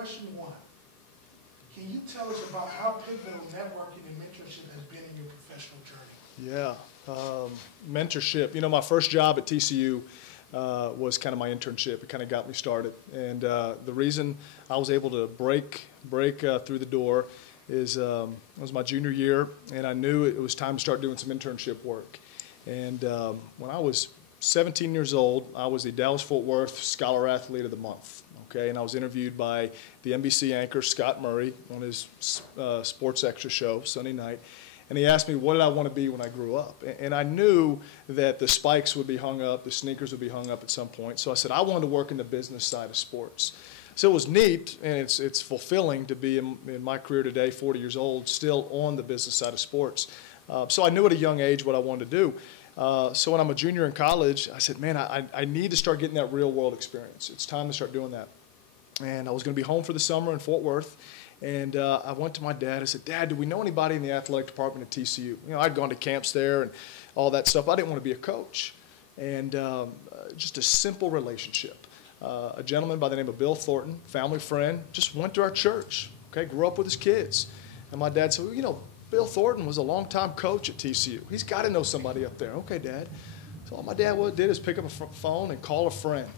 question one, can you tell us about how pivotal networking and mentorship has been in your professional journey? Yeah, mentorship. You know, my first job at TCU was kind of my internship. It kind of got me started. And the reason I was able to break through the door is it was my junior year, and I knew it was time to start doing some internship work. And when I was 17 years old, I was the Dallas-Fort Worth Scholar Athlete of the Month. Okay, and I was interviewed by the NBC anchor Scott Murray on his Sports Extra show Sunday night, and he asked me what did I want to be when I grew up. And I knew that the spikes would be hung up, the sneakers would be hung up at some point. So I said I wanted to work in the business side of sports. So it was neat, and it's fulfilling to be in my career today, 40 years old, still on the business side of sports. So I knew at a young age what I wanted to do. So when I'm a junior in college, I said, man, I need to start getting that real world experience. It's time to start doing that. And I was going to be home for the summer in Fort Worth. And I went to my dad. I said, Dad, do we know anybody in the athletic department at TCU? You know, I'd gone to camps there and all that stuff. I didn't want to be a coach. And just a simple relationship. A gentleman by the name of Bill Thornton, family friend, just went to our church, okay, grew up with his kids. And my dad said, well, you know, Bill Thornton was a longtime coach at TCU. He's got to know somebody up there. Okay, Dad. So all my dad did is pick up a phone and call a friend.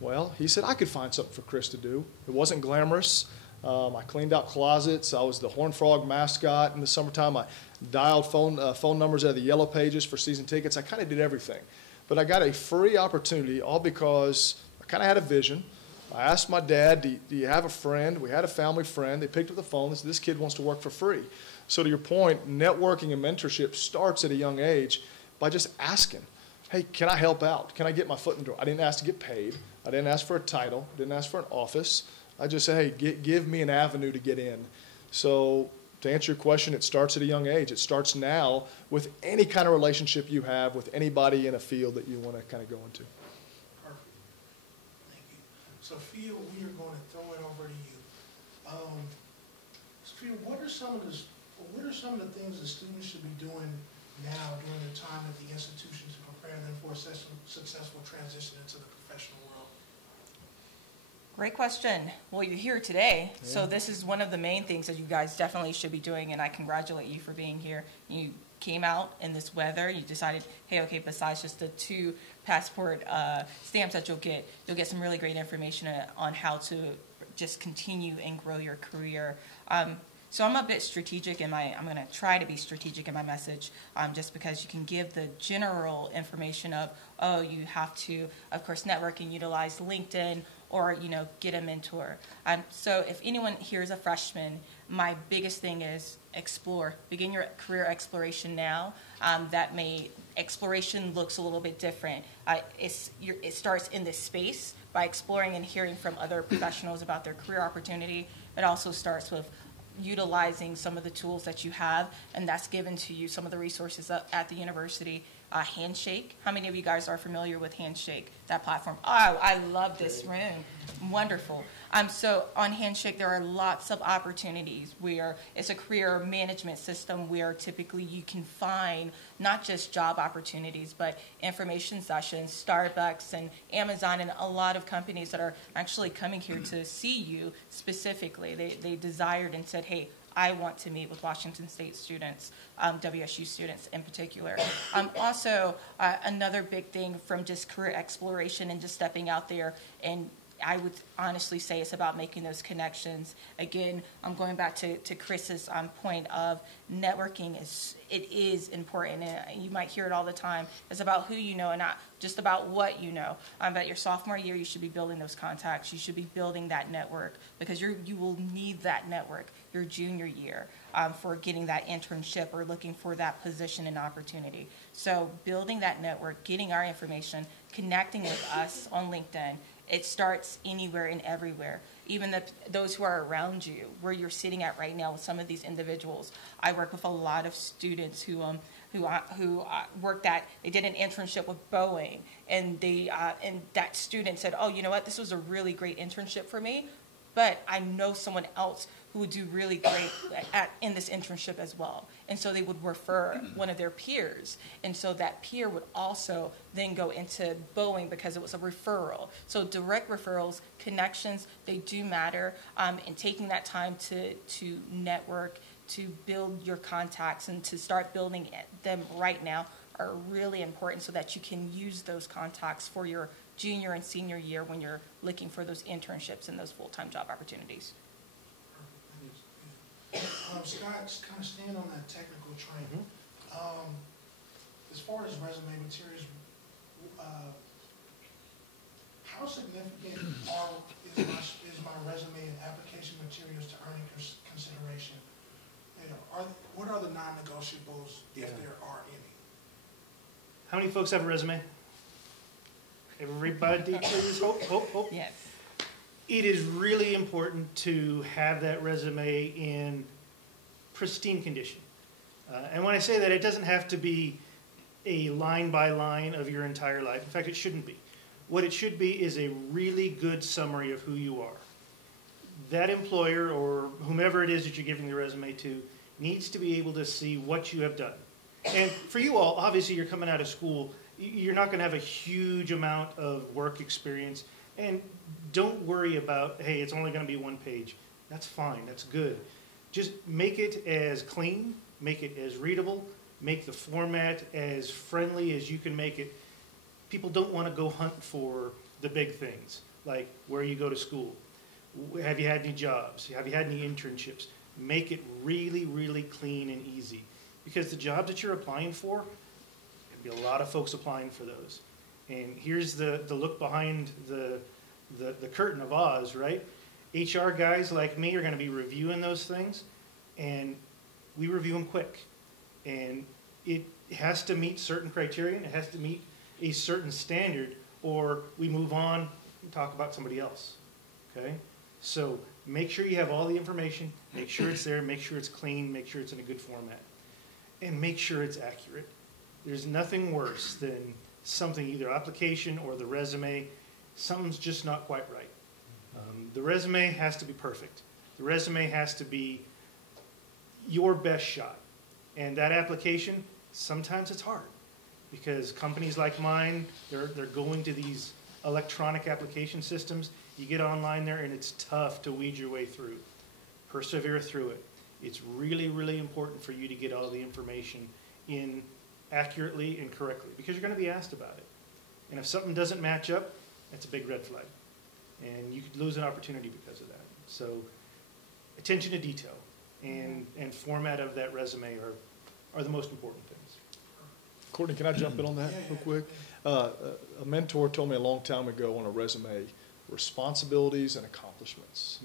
Well, he said I could find something for Chris to do. It wasn't glamorous. I cleaned out closets. I was the Horned Frog mascot in the summertime. I dialed phone numbers out of the Yellow Pages for season tickets. I kind of did everything. But I got a free opportunity all because I kind of had a vision. I asked my dad, do you have a friend? We had a family friend. They picked up the phone. They said, this kid wants to work for free. So to your point, networking and mentorship starts at a young age by just asking, hey, can I help out? Can I get my foot in the door? I didn't ask to get paid. I didn't ask for a title. I didn't ask for an office. I just said, hey, give me an avenue to get in. So to answer your question, it starts at a young age. It starts now with any kind of relationship you have with anybody in a field that you want to kind of go into. Perfect. Thank you. Sophia, we are going to throw it over to you. Sophia, what are some of the things that students should be doing now during their time at the institution to prepare them for a successful transition into the professional world? Great question. Well, you're here today, Yeah. so this is one of the main things that you guys definitely should be doing, and I congratulate you for being here. You came out in this weather. You decided, hey, okay, besides just the 2 passport stamps that you'll get some really great information on how to just continue and grow your career. So I'm a bit strategic I'm going to try to be strategic in my message, just because you can give the general information of, oh, you have to, of course, network and utilize LinkedIn or, you know, get a mentor. So if anyone here is a freshman, my biggest thing is explore. Begin your career exploration now. Exploration looks a little bit different. It starts in this space by exploring and hearing from other professionals about their career opportunity. It also starts with utilizing some of the tools that you have, and that's given to you, some of the resources at the university. Handshake. How many of you guys are familiar with Handshake, that platform? Oh, I love this room. Wonderful. So on Handshake, there are lots of opportunities where it's a career management system where typically you can find not just job opportunities, but information sessions, Starbucks and Amazon and a lot of companies that are actually coming here to see you specifically. They desired and said, hey, I want to meet with Washington State students, WSU students in particular. Also, another big thing from just career exploration and just stepping out there, and I would honestly say it's about making those connections. Again, I'm going back to Chris's point of networking. It is important, and you might hear it all the time. It's about who you know and not just about what you know. But your sophomore year, you should be building those contacts. You should be building that network because you will need that network your junior year for getting that internship or looking for that position and opportunity. So building that network, getting our information, connecting with us on LinkedIn. It starts anywhere and everywhere, even those who are around you, where you're sitting at right now with some of these individuals. I work with a lot of students who worked they did an internship with Boeing, and and that student said, oh, you know what, this was a really great internship for me, but I know someone else who would do really great in this internship as well. And so they would refer one of their peers. And so that peer would also then go into Boeing because it was a referral. So direct referrals, connections, they do matter. And taking that time to network, to build your contacts and to start building them right now are really important so that you can use those contacts for your junior and senior year when you're looking for those internships and those full-time job opportunities. Scott, just kind of staying on that technical train. As far as resume materials, how significant is my resume and application materials to earning consideration? You know, what are the non-negotiables if there are any? How many folks have a resume? Everybody, please. Hope. Yes. It is really important to have that resume in pristine condition. And when I say that, it doesn't have to be a line by line of your entire life. In fact, it shouldn't be. What it should be is a really good summary of who you are. That employer or whomever it is that you're giving the resume to needs to be able to see what you have done. And for you all, obviously you're coming out of school, you're not going to have a huge amount of work experience. And don't worry about, hey, it's only going to be one page. That's fine, that's good. Just make it as clean, make it as readable, make the format as friendly as you can make it. People don't want to go hunt for the big things, like where you go to school. Have you had any jobs? Have you had any internships? Make it really, really clean and easy. Because the jobs that you're applying for, there'll be a lot of folks applying for those. And here's the look behind the curtain of Oz, right? HR guys like me are going to be reviewing those things, and we review them quick. And it has to meet certain criteria, it has to meet a certain standard, or we move on and talk about somebody else, okay? So make sure you have all the information, make sure it's there, make sure it's clean, make sure it's in a good format, and make sure it's accurate. There's nothing worse than something, either application or the resume, something's just not quite right. The resume has to be perfect. The resume has to be your best shot. And that application, sometimes it's hard because companies like mine, they're going to these electronic application systems. You get online there and it's tough to weed your way through. Persevere through it. It's really, really important for you to get all the information in accurately and correctly because you're going to be asked about it. And if something doesn't match up, that's a big red flag. And you could lose an opportunity because of that. So attention to detail and format of that resume are the most important things. Courtney, can I jump in on that real quick? A mentor told me a long time ago on a resume, responsibilities and accomplishments,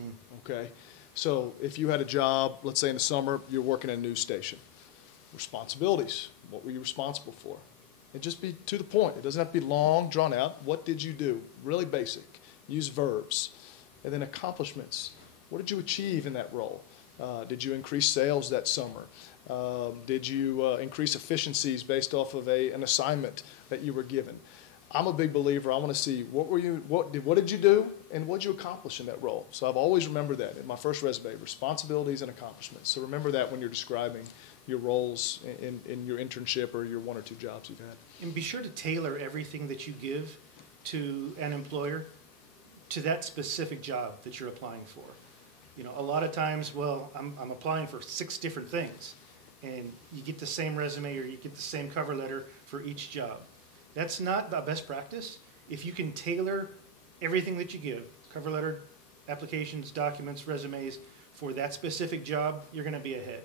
okay? So if you had a job, let's say in the summer, you're working at a news station. Responsibilities, what were you responsible for? And just be to the point. It doesn't have to be long, drawn out. What did you do? Really basic. Use verbs. And then accomplishments. What did you achieve in that role? Did you increase sales that summer? Did you increase efficiencies based off of an assignment that you were given? I'm a big believer. I want to see what did you do and what did you accomplish in that role. So I've always remembered that in my first resume, responsibilities and accomplishments. So remember that when you're describing your roles in your internship or your one or two jobs you've had. And be sure to tailor everything that you give to an employer to that specific job that you're applying for. You know, a lot of times, well, I'm applying for 6 different things, and you get the same resume or you get the same cover letter for each job. That's not the best practice. If you can tailor everything that you give, cover letter, applications, documents, resumes, for that specific job, you're going to be ahead.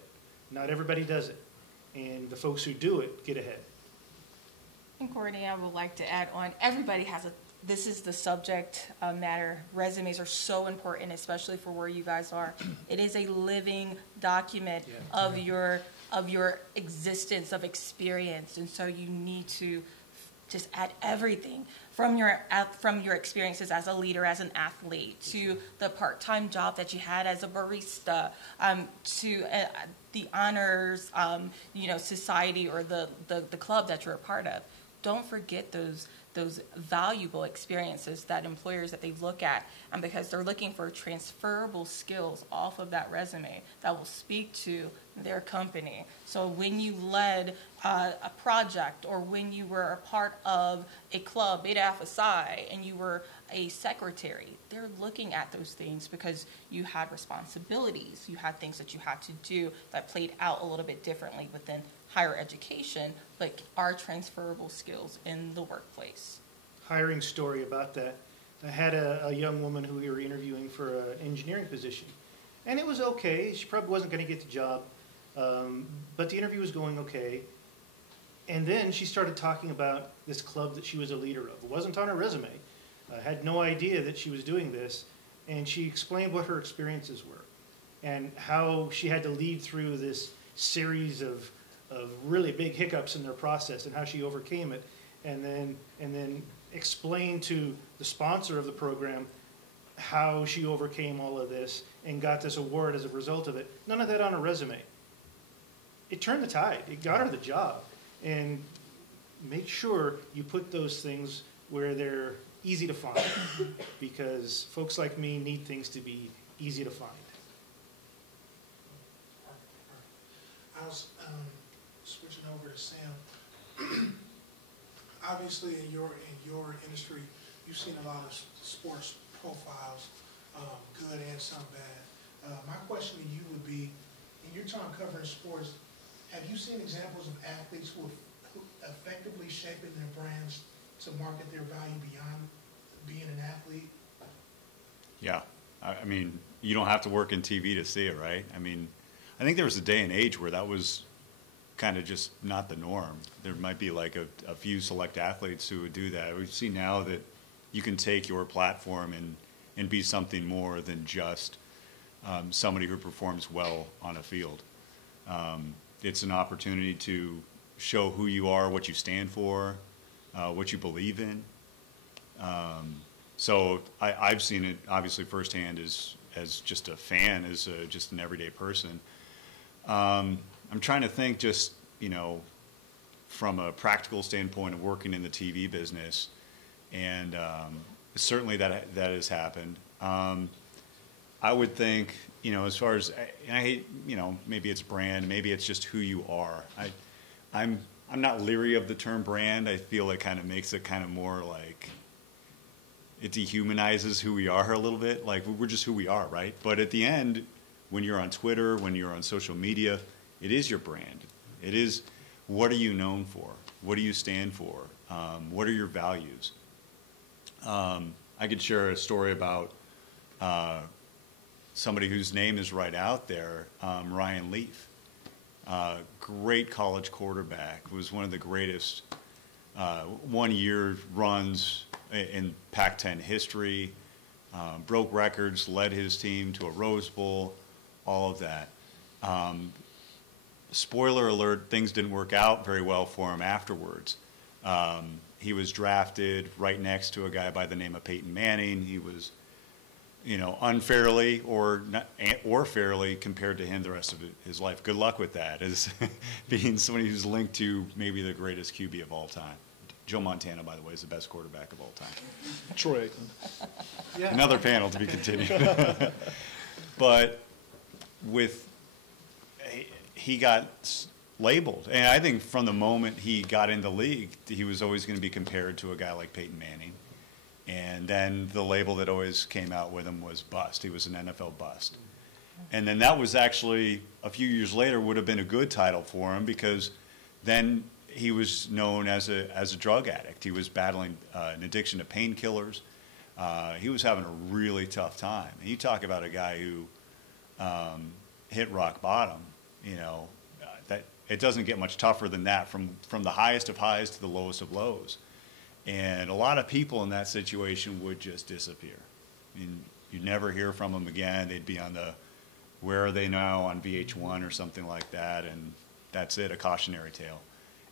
Not everybody does it, and the folks who do it get ahead. And Courtney, I would like to add on, everybody has this is the subject matter. Resumes are so important, especially for where you guys are. It is a living document of your existence, of experience, and so you need to just add everything from your experiences as a leader, as an athlete, to the part-time job that you had as a barista, to the honors, society or the club that you're a part of. Don't forget those those valuable experiences that employers that they look at, and because they're looking for transferable skills off of that resume that will speak to their company. So when you led a project, or when you were a part of a club, Beta Alpha Psi, and you were a secretary, they're looking at those things because you had responsibilities, you had things that you had to do that played out a little bit differently within higher education, but are transferable skills in the workplace. Hiring story about that. I had a young woman who we were interviewing for an engineering position, and it was okay. She probably wasn't going to get the job, but the interview was going okay. And then she started talking about this club that she was a leader of. It wasn't on her resume. I had no idea that she was doing this, and she explained what her experiences were and how she had to lead through this series of really big hiccups in their process and how she overcame it, and then explained to the sponsor of the program how she overcame all of this and got this award as a result of it. None of that on her resume. It turned the tide. It got her the job. And make sure you put those things where they're easy to find, because folks like me need things to be easy to find. I was switching over to Sam. Obviously, in your industry, you've seen a lot of sports profiles, good and some bad. My question to you would be, in your time covering sports, have you seen examples of athletes who effectively shaping their brands to market their value beyond being an athlete? Yeah. I mean, you don't have to work in TV to see it, right? I mean, I think there was a day and age where that was kind of just not the norm. There might be like a few select athletes who would do that. We see now that you can take your platform and be something more than just somebody who performs well on a field. It's an opportunity to show who you are, what you stand for, what you believe in. So I've seen it obviously firsthand as just a fan, as just an everyday person. I'm trying to think just, from a practical standpoint of working in the TV business, and certainly that has happened. I would think, as far as, and I hate, maybe it's brand, maybe it's just who you are. I'm not leery of the term brand. I feel it kind of makes it kind of more like, it dehumanizes who we are a little bit. Like, we're just who we are, right? But at the end, when you're on Twitter, when you're on social media, it is your brand. It is, what are you known for? What do you stand for? What are your values? I could share a story about somebody whose name is right out there, Ryan Leaf. Great college quarterback, was one of the greatest one-year runs in Pac-10 history, broke records, led his team to a Rose Bowl, all of that. Spoiler alert, things didn't work out very well for him afterwards. He was drafted right next to a guy by the name of Peyton Manning. He was, unfairly or fairly compared to him the rest of his life. Good luck with that, as being somebody who's linked to maybe the greatest QB of all time. Joe Montana, by the way, is the best quarterback of all time. Troy Aikman. Yeah. Another panel to be continued. But he got labeled. And I think from the moment he got in the league, he was always going to be compared to a guy like Peyton Manning. And then the label that always came out with him was bust. He was an NFL bust. And then that was actually, a few years later, would have been a good title for him, because then he was known as a drug addict. He was battling an addiction to painkillers. He was having a really tough time. And you talk about a guy who hit rock bottom, that it doesn't get much tougher than that, from the highest of highs to the lowest of lows. And a lot of people in that situation would just disappear. I mean, you'd never hear from them again. They'd be on Where Are They Now on VH1 or something like that, and that's it, a cautionary tale.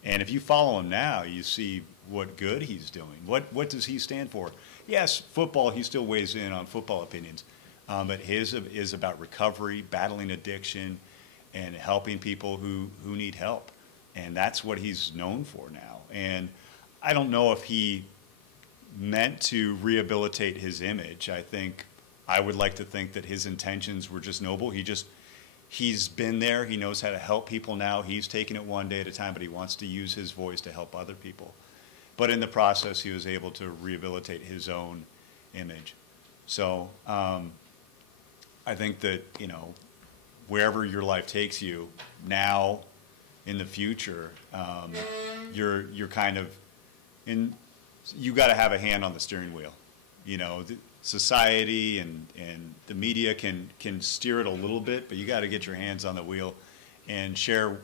And if you follow him now, you see what good he's doing. What does he stand for? Yes, football, he still weighs in on football opinions, but his is about recovery, battling addiction, and helping people who need help. And that's what he's known for now. And I don't know if he meant to rehabilitate his image. I think I would like to think that his intentions were just noble. He's been there. He knows how to help people now. He's taking it one day at a time, but he wants to use his voice to help other people. But in the process, he was able to rehabilitate his own image. So I think that, you know, wherever your life takes you now, in the future, you're kind of in. You got to have a hand on the steering wheel. You know, society and the media can steer it a little bit, but you got to get your hands on the wheel and share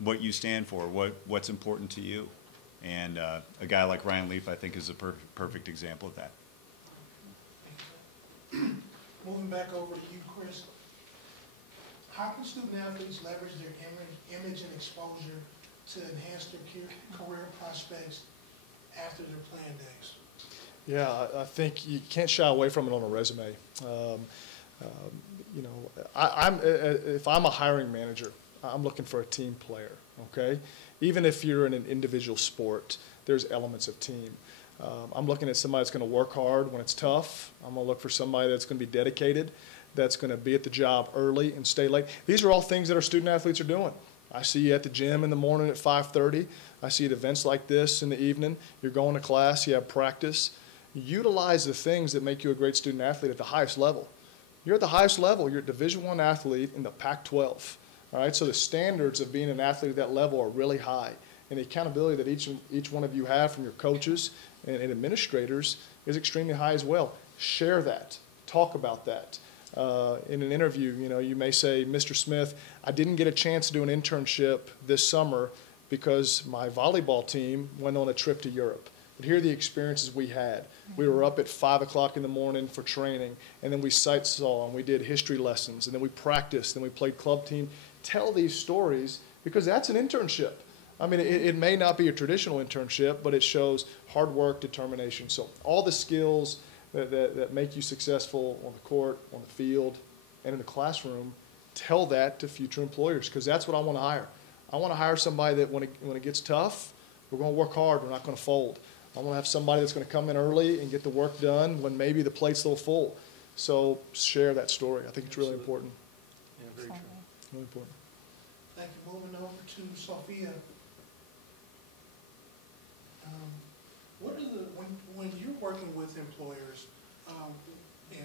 what you stand for, what's important to you. And a guy like Ryan Leaf, I think, is a perfect example of that. Moving back over to you, Chris. How can student athletes leverage their image and exposure to enhance their career prospects after their playing days? Yeah, I think you can't shy away from it on a resume. You know, if I'm a hiring manager, I'm looking for a team player, okay? Even if you're in an individual sport, there's elements of team. I'm looking at somebody that's going to work hard when it's tough. I'm going to look for somebody that's going to be dedicated, that's going to be at the job early and stay late. These are all things that our student athletes are doing. I see you at the gym in the morning at 5:30. I see you at events like this in the evening. You're going to class, you have practice. Utilize the things that make you a great student athlete at the highest level. You're at the highest level. You're a Division I athlete in the Pac-12. All right, so the standards of being an athlete at that level are really high. And the accountability that each one of you have from your coaches and administrators is extremely high as well. Share that. Talk about that. In an interview, you know, you may say, Mr. Smith, I didn't get a chance to do an internship this summer because my volleyball team went on a trip to Europe. But here are the experiences we had. We were up at 5 o'clock in the morning for training, and then we sight saw, and we did history lessons, and then we practiced, and we played club team. Tell these stories because that's an internship. I mean, it may not be a traditional internship, but it shows hard work, determination. So all the skills that make you successful on the court, on the field, and in the classroom, tell that to future employers because that's what I want to hire. I want to hire somebody that when it gets tough, we're going to work hard, we're not going to fold. I want to have somebody that's going to come in early and get the work done when maybe the plate's a little full. So share that story. I think it's really important. Yeah, very true. Really important. Thank you. Moving over to Sophia. What are when you're working with employers in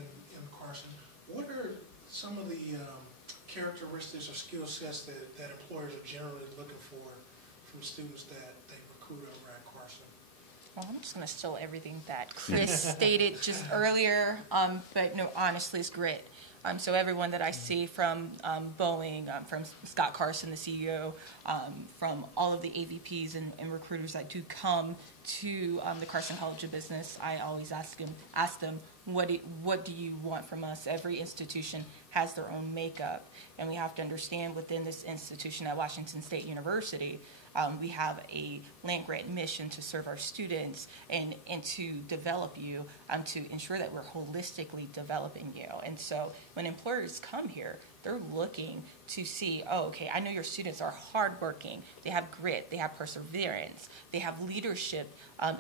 Carson, what are some of the characteristics or skill sets that employers are generally looking for from students that they recruit over at Carson? Well, I'm just going to steal everything that Chris stated just earlier, but no, honestly, it's grit. So everyone that I see from Boeing, from Scott Carson, the CEO, from all of the AVPs and recruiters that do come to the Carson College of Business, I always ask them, what do you want from us? Every institution has their own makeup, and we have to understand within this institution at Washington State University, we have a land-grant mission to serve our students and to develop you, to ensure that we're holistically developing you. And so when employers come here, they're looking to see, oh, okay, I know your students are hardworking, they have grit, they have perseverance, they have leadership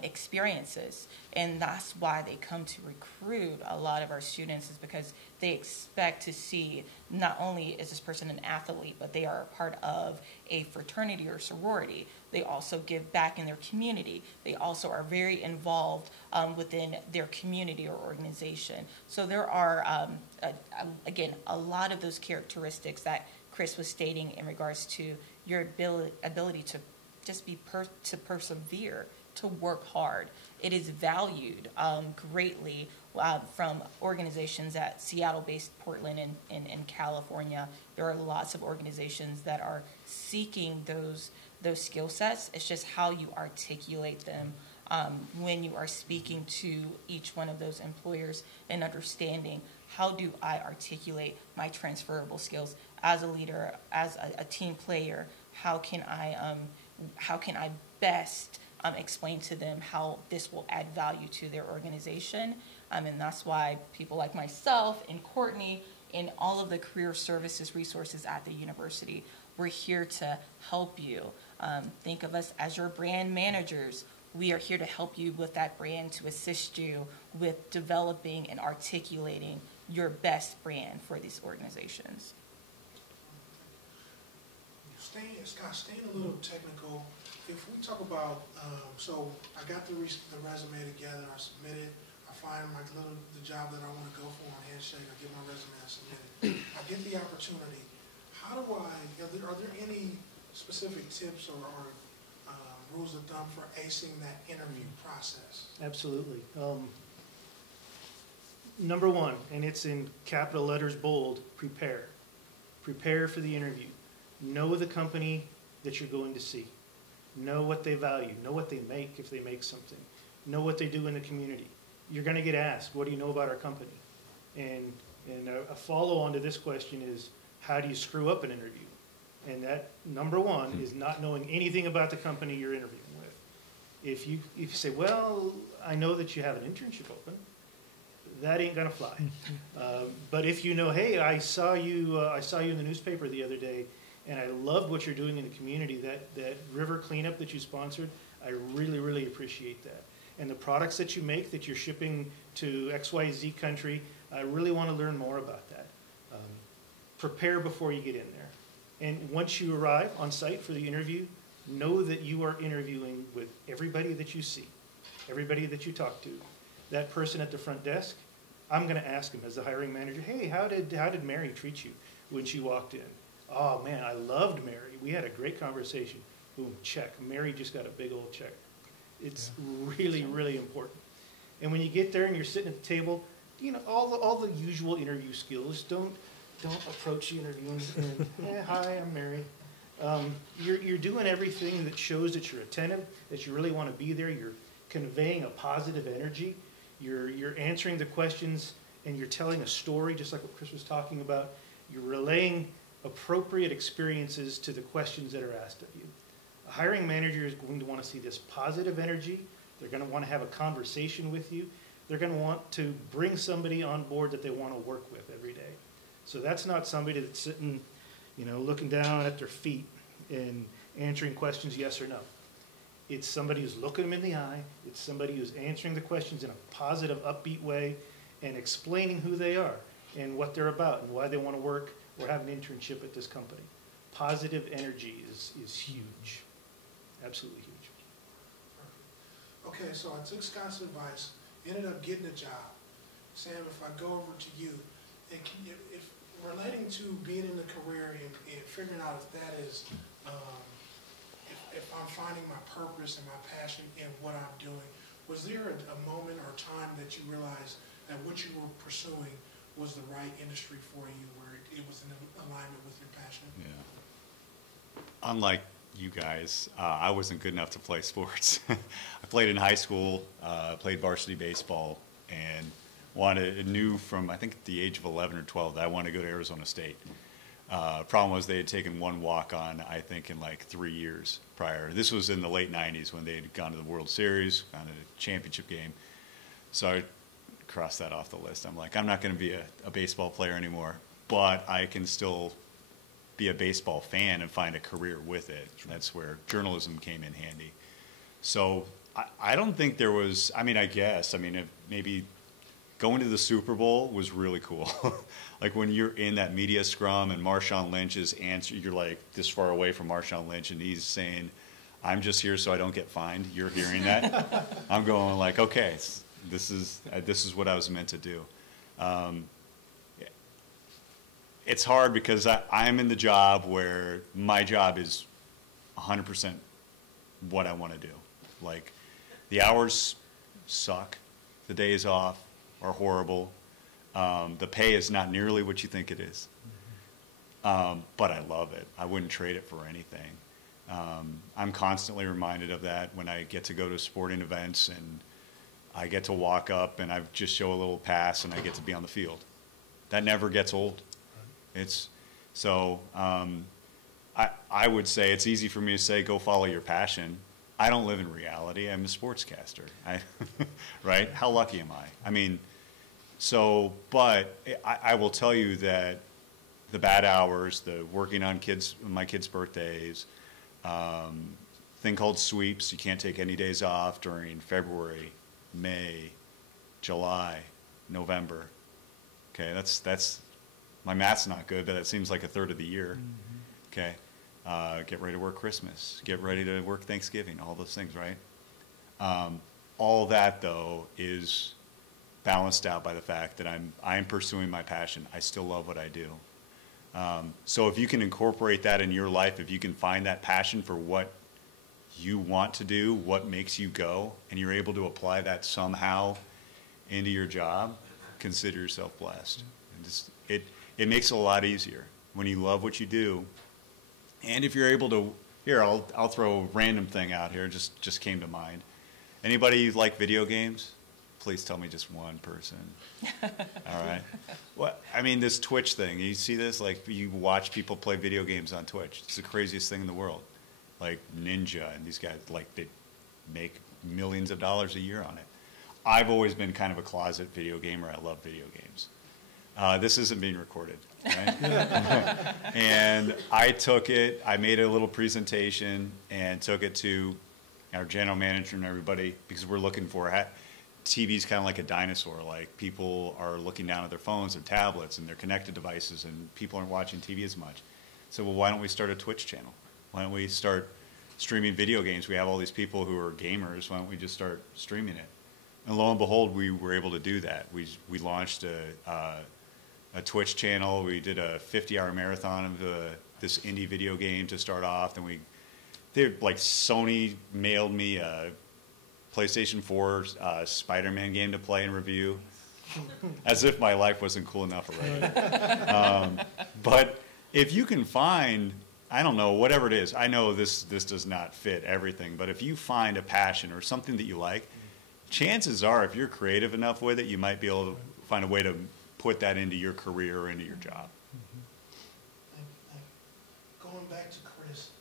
experiences, and that's why they come to recruit a lot of our students is because they expect to see not only is this person an athlete, but they are a part of a fraternity or sorority. They also give back in their community. They also are very involved within their community or organization. So there are, again, a lot of those characteristics that Chris was stating in regards to your ability to just be to persevere, to work hard. It is valued greatly from organizations at Seattle-based Portland and California. There are lots of organizations that are seeking those skill sets. It's just how you articulate them when you are speaking to each one of those employers and understanding how do I articulate my transferable skills as a leader, as a team player. How can I best explain to them how this will add value to their organization? And that's why people like myself and Courtney and all of the career services resources at the university, we're here to help you. Think of us as your brand managers. we are here to help you with that brand, to assist you with developing and articulating your best brand for these organizations. Scott, staying a little technical, if we talk about, so I got the resume together, I submitted, I find the job that I want to go for on Handshake, I get my resume, I submit it. I get the opportunity. How do are there any specific tips or rules of thumb for acing that interview process? Absolutely. Number one, and it's in capital letters bold, prepare. Prepare for the interview. Know the company that you're going to see. Know what they value. Know what they make if they make something. Know what they do in the community. You're going to get asked, what do you know about our company? And a follow-on to this question is, how do you screw up an interview? And that, number one, is not knowing anything about the company you're interviewing with. If you say, well, I know that you have an internship open, that ain't gonna fly. But if you know, hey, I saw you in the newspaper the other day, and I love what you're doing in the community, that river cleanup that you sponsored, I really, really appreciate that. And the products that you make, that you're shipping to XYZ country, I really want to learn more about that. Prepare before you get in there. And once you arrive on site for the interview, know that you are interviewing with everybody that you see, everybody that you talk to. That person at the front desk, I'm going to ask him as the hiring manager, hey, how did Mary treat you when she walked in? Oh, man, I loved Mary. We had a great conversation. Boom, check. Mary just got a big old check. It's really, really important. And when you get there and you're sitting at the table, you know, all the usual interview skills. Don't approach the interview and hi, I'm Mary. You're doing everything that shows that you're attentive, that you really want to be there. You're conveying a positive energy. You're answering the questions, and you're telling a story, just like what Chris was talking about. You're relaying appropriate experiences to the questions that are asked of you. A hiring manager is going to want to see this positive energy. They're going to want to have a conversation with you. They're going to want to bring somebody on board that they want to work with every day. So that's not somebody that's sitting, you know, looking down at their feet and answering questions yes or no. It's somebody who's looking them in the eye. It's somebody who's answering the questions in a positive, upbeat way and explaining who they are and what they're about and why they want to work or have an internship at this company. Positive energy is huge. Absolutely huge. Okay, so I took Scott's advice, ended up getting a job. Sam, if I go over to you, if relating to being in the career and figuring out if that is, if I'm finding my purpose and my passion in what I'm doing, was there a moment or time that you realized that what you were pursuing was the right industry for you, where it was in alignment with your passion? Yeah. Unlike you guys, I wasn't good enough to play sports. I played in high school, played varsity baseball, and knew from, I think, at the age of 11 or 12 that I wanted to go to Arizona State. Problem was they had taken one walk-on, I think, in like 3 years prior. This was in the late 90s when they had gone to the World Series, gone to the championship game. So I crossed that off the list. I'm like, I'm not going to be a baseball player anymore, but I can still be a baseball fan and find a career with it. That's where journalism came in handy. So I don't think there was, if maybe going to the Super Bowl was really cool. Like when you're in that media scrum and Marshawn Lynch is you're like this far away from Marshawn Lynch and he's saying, I'm just here so I don't get fined. You're hearing that. I'm going like, okay, this is what I was meant to do. It's hard because I'm in the job where my job is 100% what I want to do. Like the hours suck, the days off are horrible, the pay is not nearly what you think it is, but I love it. I wouldn't trade it for anything. I'm constantly reminded of that when I get to go to sporting events and I get to walk up and I just show a little pass and I get to be on the field. That never gets old. I would say it's easy for me to say, go follow your passion. I don't live in reality. I'm a sportscaster, right? How lucky am I? But I will tell you that the bad hours, the working on my kids' birthdays, thing called sweeps. You can't take any days off during February, May, July, November. Okay, that's my math's not good, but that seems like a third of the year. Okay, get ready to work Christmas, get ready to work Thanksgiving, all those things, right? All that though is balanced out by the fact that I'm pursuing my passion. I still love what I do. So if you can incorporate that in your life, if you can find that passion for what you want to do, what makes you go, and you're able to apply that somehow into your job, consider yourself blessed. And just, it makes it a lot easier when you love what you do. And if you're able to, here, I'll throw a random thing out here, just came to mind. Anybody like video games? Please tell me just one person. All right. Well, I mean, this Twitch thing, you see this? Like, you watch people play video games on Twitch. It's the craziest thing in the world. Like Ninja and these guys, like, they make millions of dollars a year on it. I've always been kind of a closet video gamer. I love video games. This isn't being recorded, right? And I took it, I made a little presentation and took it to our general manager and everybody because we're looking for TV's kind of like a dinosaur. Like, people are looking down at their phones and tablets and their connected devices, and people aren't watching TV as much. So, well, why don't we start a Twitch channel? Why don't we start streaming video games? We have all these people who are gamers. Why don't we just start streaming it? And lo and behold, we were able to do that. We launched a Twitch channel. We did a 50-hour marathon of this indie video game to start off. Then Sony mailed me a PlayStation 4 Spider-Man game to play and review, as if my life wasn't cool enough already. But if you can find, I don't know, whatever it is, I know this does not fit everything, but if you find a passion or something that you like, chances are, if you're creative enough with it, you might be able to find a way to put that into your career or into your job. Thank you. Going back to Chris,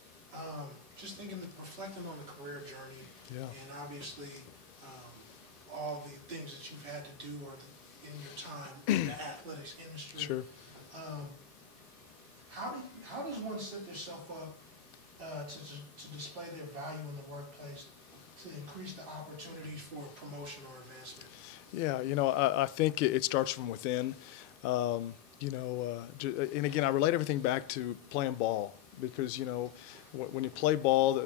just reflecting on the career journey, and obviously all the things that you've had to do in your time in the athletics industry. Sure. How does one set themselves up to display their value in the workplace to increase the opportunities for promotion or advancement? Yeah, I think it starts from within. And again, I relate everything back to playing ball because, when you play ball,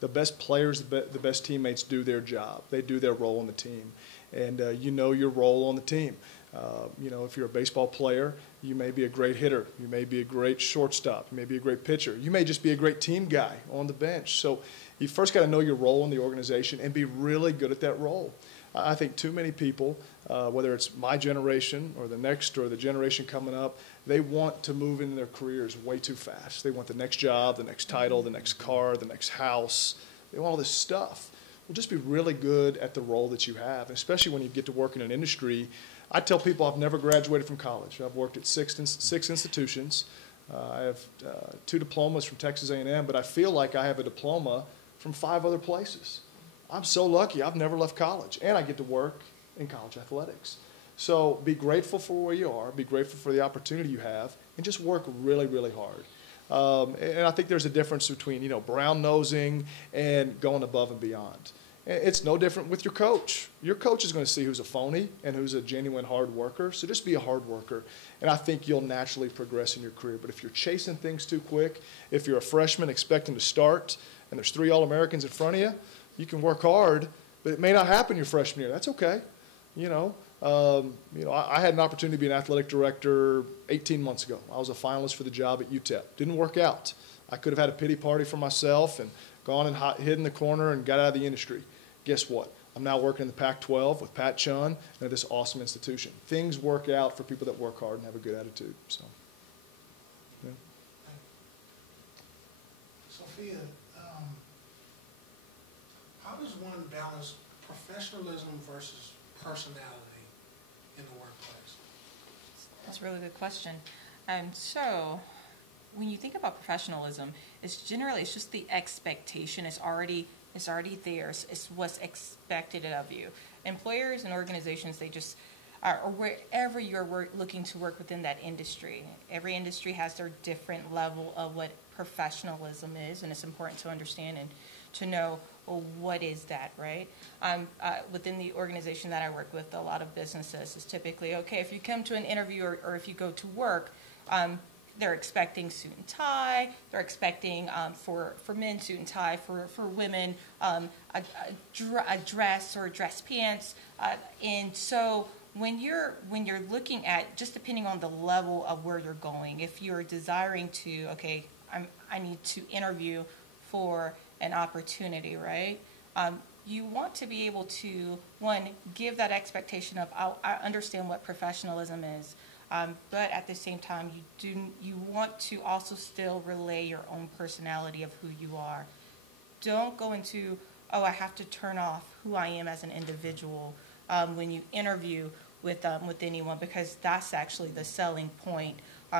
the best players, the best teammates do their job. They do their role on the team. And you know your role on the team. If you're a baseball player, you may be a great hitter. You may be a great shortstop. You may be a great pitcher. You may just be a great team guy on the bench. So you first got to know your role in the organization and be really good at that role. I think too many people, whether it's my generation or the next or the generation coming up, they want to move in their careers way too fast. They want the next job, the next title, the next car, the next house. They want all this stuff. Well, just be really good at the role that you have, and especially when you get to work in an industry. I tell people I've never graduated from college. I've worked at six institutions. I have 2 diplomas from Texas A&M, but I feel like I have a diploma from 5 other places. I'm so lucky. I've never left college, and I get to work in college athletics. So be grateful for where you are, be grateful for the opportunity you have, and just work really, really hard. And I think there's a difference between, brown-nosing and going above and beyond. It's no different with your coach. Your coach is going to see who's a phony and who's a genuine hard worker, so just be a hard worker, and I think you'll naturally progress in your career. But if you're chasing things too quick, if you're a freshman expecting to start and there's 3 All-Americans in front of you, you can work hard, but it may not happen your freshman year. That's okay. I had an opportunity to be an athletic director 18 months ago. I was a finalist for the job at UTEP. Didn't work out. I could have had a pity party for myself and gone and hid in the corner and got out of the industry. Guess what? I'm now working in the Pac-12 with Pat Chun and at this awesome institution. Things work out for people that work hard and have a good attitude. So, yeah. Sophia, how does one balance professionalism versus personality in the workplace? That's a really good question. So when you think about professionalism, it's just the expectation. It's already there. It's what's expected of you. Employers and organizations, they just or wherever you're looking to work within that industry. Every industry has their different level of what professionalism is, and it's important to understand and to know, well, what is that, right? Within the organization that I work with, a lot of businesses is typically, okay, if you come to an interview or if you go to work, they're expecting suit and tie. They're expecting for men suit and tie. For women a dress or dress pants. And so when you're looking at, just depending on the level of where you're going, if you're desiring to, okay, I need to interview for an opportunity, right? You want to be able to, one, give that expectation of, I understand what professionalism is. But at the same time, you want to also still relay your own personality of who you are. Don't go into, oh, I have to turn off who I am as an individual when you interview with anyone, because that's actually the selling point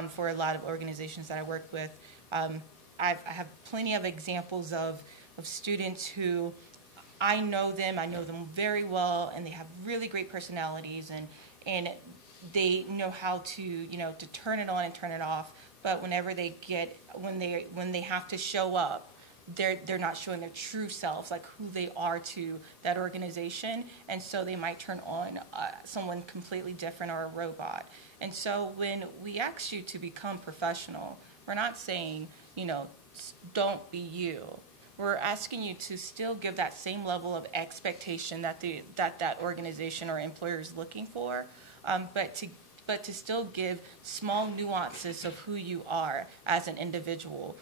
for a lot of organizations that I work with. I have plenty of examples of students who I know them very well, and they have really great personalities, and they know how to, to turn it on and turn it off. But whenever when they have to show up, they're not showing their true selves, like who they are to that organization. And so they might turn on someone completely different or a robot. And so when we ask you to become professional, we're not saying, don't be you. We're asking you to still give that same level of expectation that that organization or employer is looking for. But to still give small nuances of who you are as an individual,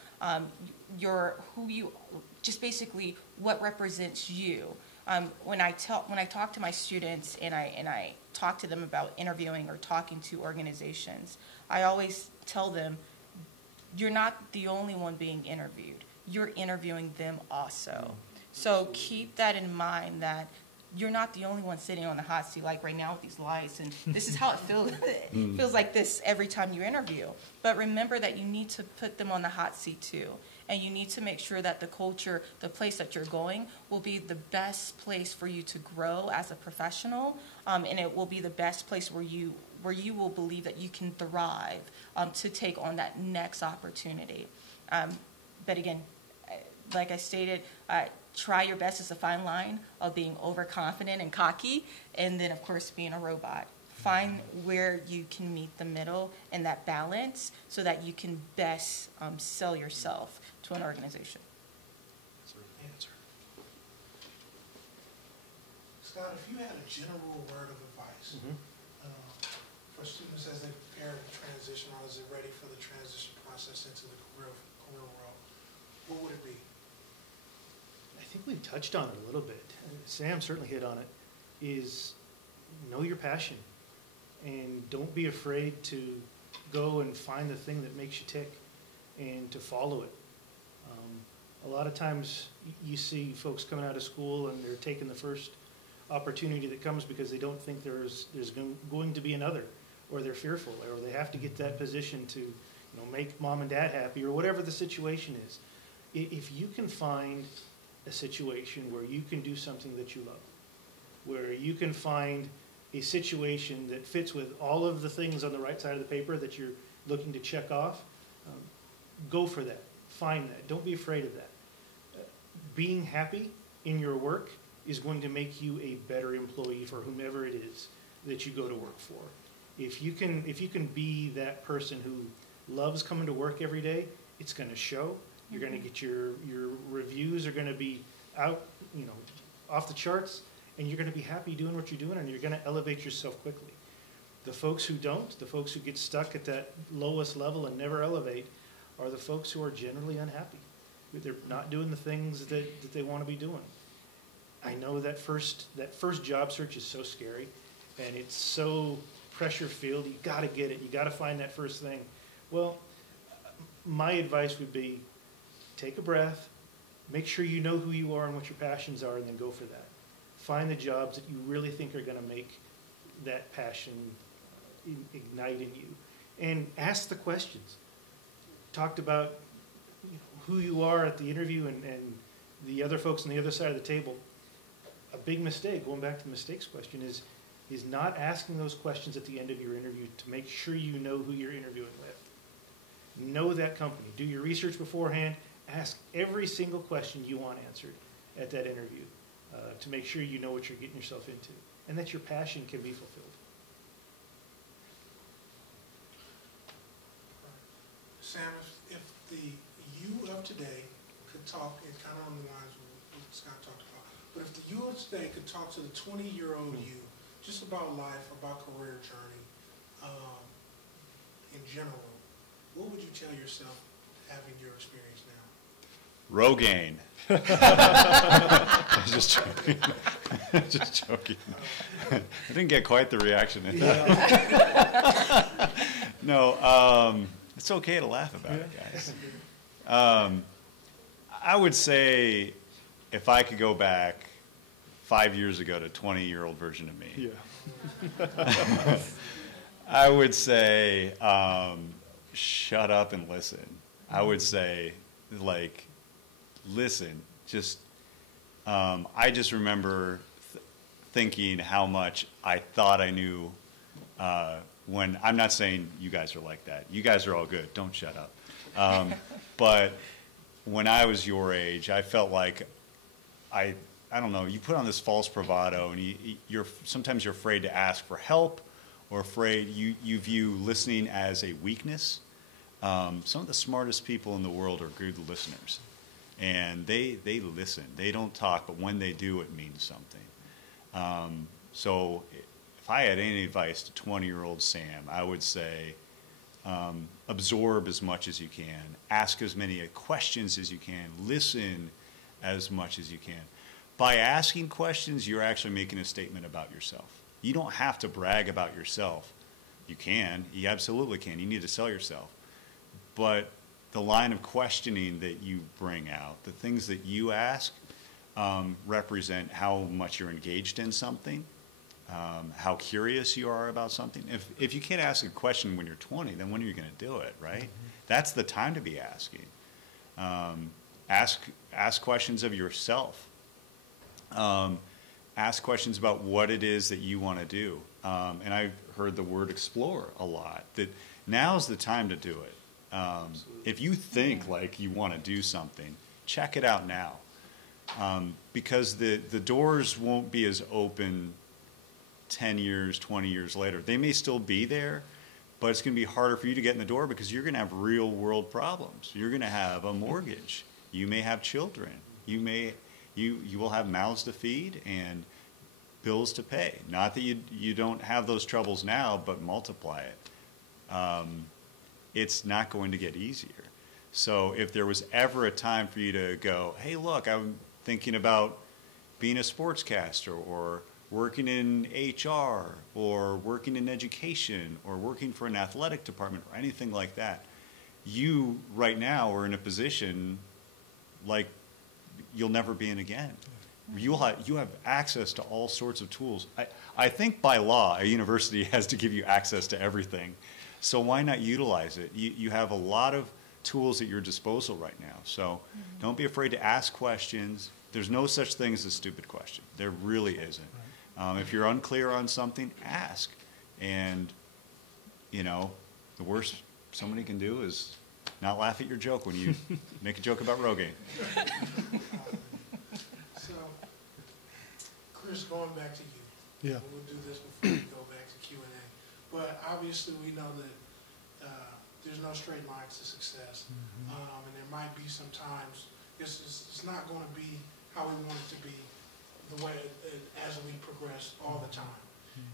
just basically what represents you. When I talk to my students and I talk to them about interviewing or talking to organizations, I always tell them, you're not the only one being interviewed. You're interviewing them also. So keep that in mind, that you're not the only one sitting on the hot seat, like right now with these lights, and this is how it feels. It feels like this every time you interview. But remember that you need to put them on the hot seat too, and you need to make sure that the culture, the place that you're going, will be the best place for you to grow as a professional, and it will be the best place where you will believe that you can thrive to take on that next opportunity. But again, like I stated, try your best. It's a fine line of being overconfident and cocky, and then, of course, being a robot. Find where you can meet the middle and that balance so that you can best sell yourself to an organization. Answer. Scott, if you had a general word of advice for students as they prepare to transition, or as they're ready for the transition process into the career world, what would it be? I think we've touched on it a little bit. Sam certainly hit on it, is know your passion. And don't be afraid to go and find the thing that makes you tick and to follow it. A lot of times you see folks coming out of school and they're taking the first opportunity that comes because they don't think there's going to be another, or they're fearful, or they have to get that position to make mom and dad happy, or whatever the situation is. If you can find a situation where you can do something that you love, where you can find a situation that fits with all of the things on the right side of the paper that you're looking to check off, go for that. Find that. Don't be afraid of that. Being happy in your work is going to make you a better employee for whomever it is that you go to work for. If you can be that person who loves coming to work every day, it's going to show. You're going to get your reviews are going to be out, off the charts, and you're going to be happy doing what you're doing, and you're going to elevate yourself quickly. The folks who don't, the folks who get stuck at that lowest level and never elevate, are the folks who are generally unhappy. They're not doing the things that they want to be doing. I know that first job search is so scary, and it's so pressure-filled. You got to get it. You got to find that first thing. Well, my advice would be, take a breath, make sure you know who you are and what your passions are, and then go for that. Find the jobs that you really think are going to make that passion ignite in you. And ask the questions. Talked about who you are at the interview and the other folks on the other side of the table. A big mistake, going back to the mistakes question, is not asking those questions at the end of your interview to make sure you know who you're interviewing with. Know that company. Do your research beforehand. Ask every single question you want answered at that interview to make sure you know what you're getting yourself into and that your passion can be fulfilled. Sam, if the you of today could talk, and kind of on the lines of what Scott talked about, but if the you of today could talk to the 20-year-old you just about life, about career journey, in general, what would you tell yourself having your experience now? Rogaine. I was just joking. Just joking. I didn't get quite the reaction. No, it's okay to laugh about it, guys. I would say if I could go back 5 years ago to 20-year-old version of me, Yeah. I would say shut up and listen. I would say, like, listen. Just, I just remember thinking how much I thought I knew when, I'm not saying you guys are like that. You guys are all good. Don't shut up. But when I was your age, I felt like I don't know, you put on this false bravado and sometimes you're afraid to ask for help or afraid you view listening as a weakness. Some of the smartest people in the world are good listeners. And they listen. They don't talk, but when they do, it means something. So if I had any advice to 20-year-old Sam, I would say absorb as much as you can, ask as many questions as you can, listen as much as you can. By asking questions, you're actually making a statement about yourself. You don't have to brag about yourself. You can. You absolutely can. You need to sell yourself. But the line of questioning that you bring out, the things that you ask, represent how much you're engaged in something, how curious you are about something. If you can't ask a question when you're 20, then when are you going to do it, right? Mm-hmm. That's the time to be asking. Ask questions of yourself. Ask questions about what it is that you want to do. And I've heard the word explore a lot, that now's the time to do it. If you think like you want to do something, check it out now. Because the doors won't be as open 10 years, 20 years later. They may still be there, but it's going to be harder for you to get in the door because you're going to have real world problems. You're going to have a mortgage. You may have children. You will have mouths to feed and bills to pay. Not that you don't have those troubles now, but multiply it. It's not going to get easier. So if there was ever a time for you to go, hey, look, I'm thinking about being a sportscaster or working in HR or working in education or working for an athletic department or anything like that, you right now are in a position like you'll never be in again. You have access to all sorts of tools. I think by law, a university has to give you access to everything. So why not utilize it? You have a lot of tools at your disposal right now. So don't be afraid to ask questions. There's no such thing as a stupid question. There really isn't. If you're unclear on something, ask. And, the worst somebody can do is not laugh at your joke when you make a joke about Rogaine. So, Chris, going back to you. Yeah. We'll do this before we go back to Q&A. But obviously we know that there's no straight lines to success. And there might be some times, it's not going to be how we want it to be the way as we progress all the time.